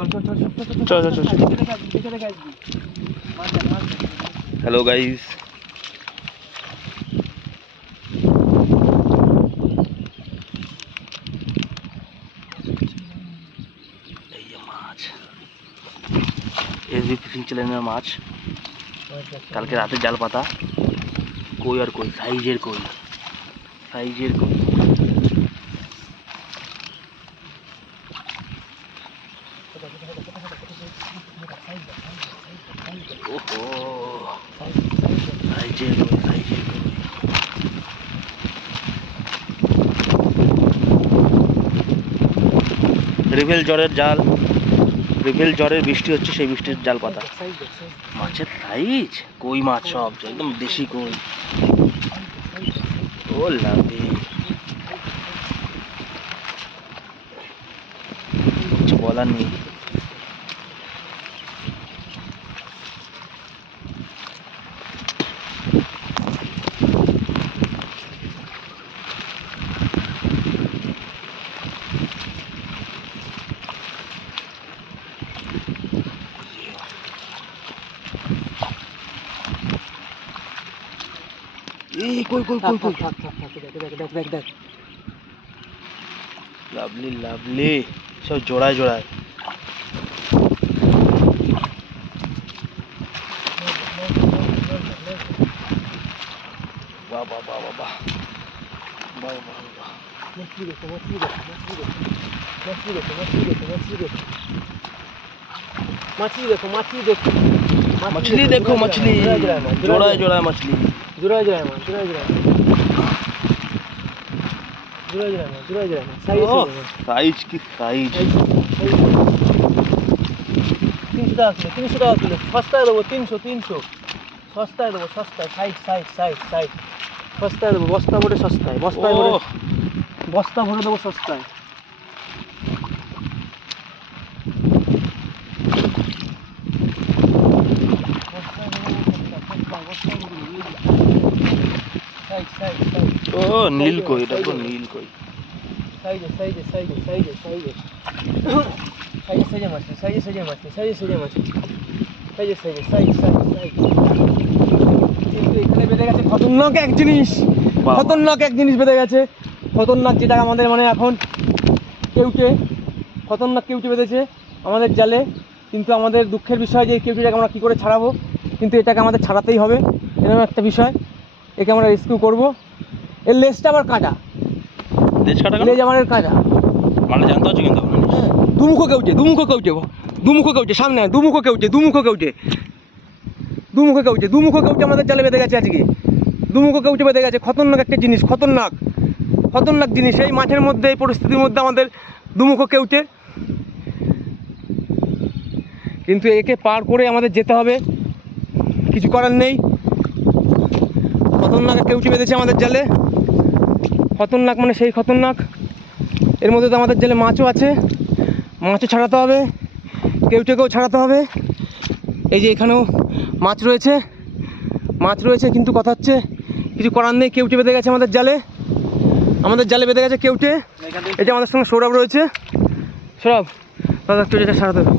চল চল চল। হ্যালো গাইস, এই যে মাছ, এসবি ফিশিং চ্যানেলের মাছ। কালকে রাতে জাল পাতা, কই আর কই, সাইজের কই, সাইজের কই। ওহো, সাইজের কই, সাইজের কই। রিভেল জ্বরের জাল, রিভেল জ্বরের বৃষ্টি হচ্ছে, সেই বৃষ্টির জাল পাতা। মাছের সাইজ, কই মাছ সব একদম দেশি কই। ও লাগে, কিছু বলার নেই। এই কই কই কই কই, দেখ। লাভলি লাভলি, সব জোড়ায় জোড়ায়। বাহ বাহ বাহ বাহ বাহ বাহ বাহ বাহ। মাছলি দেখো, মাছলি, জোড়ায় জোড়ায় মাছলি, জোড়ায় মাছ, সাইজ কি সাইজ। 300 টাকা কিলো, সস্তায় দেবো। 300 সস্তায় দেবো, সস্তায়। সাইজ সস্তায় দেবো, বস্তা ভরে সস্তায়, বস্তা ভরে দেবো সস্তায়। ও নীল কই, এটা তো নীল কই। সাইজে কিন্তু এখানে বেঁধে গেছে খতরনাক এক জিনিস, বেঁধে গেছে। খতরনাক, যেটা আমাদের মানে এখন খতরনাক কেউটে বেঁধেছে আমাদের জালে। কিন্তু আমাদের দুঃখের বিষয় যে এই কেউটিটাকে আমরা কী করে ছাড়াবো, কিন্তু এটাকে আমাদের ছাড়াতেই হবে, এরকম একটা বিষয়। একে আমরা রেস্কিউ করবো। এর লেজটা আবার কাটা, লেজ আমাদের কাটা, মানে জানতে হচ্ছে কিন্তু। দুমুখো কেউটে, সামনে দুমুখো কেউটে আমাদের জালে বেঁধে গেছে আজকে। দুমুখো কেউটে বেঁধে গেছে, খতরনাক একটা জিনিস, খতরনাক জিনিস। এই মাঠের মধ্যে, এই পরিস্থিতির মধ্যে আমাদের দুমুখো কেউটে। কিন্তু একে পার করে আমাদের যেতে হবে, কিছু করার নেই। খতরনাক কেউটে বেঁধেছে আমাদের জালে, খতরনাক মানে সেই খতরনাক। এর মধ্যে তো আমাদের জালে মাছও আছে, মাছও ছাড়াতে হবে, কেউটেকেও ছাড়াতে হবে। এই যে এখানেও মাছ রয়েছে, কিন্তু কথা হচ্ছে কিছু করার নেই। কেউটে বেঁধে গেছে আমাদের জালে বেঁধে গেছে কেউটে। এই যে আমাদের সঙ্গে সৌরভ রয়েছে, সৌরভ দাদা একটু যেটা ছাড়াতে হবে।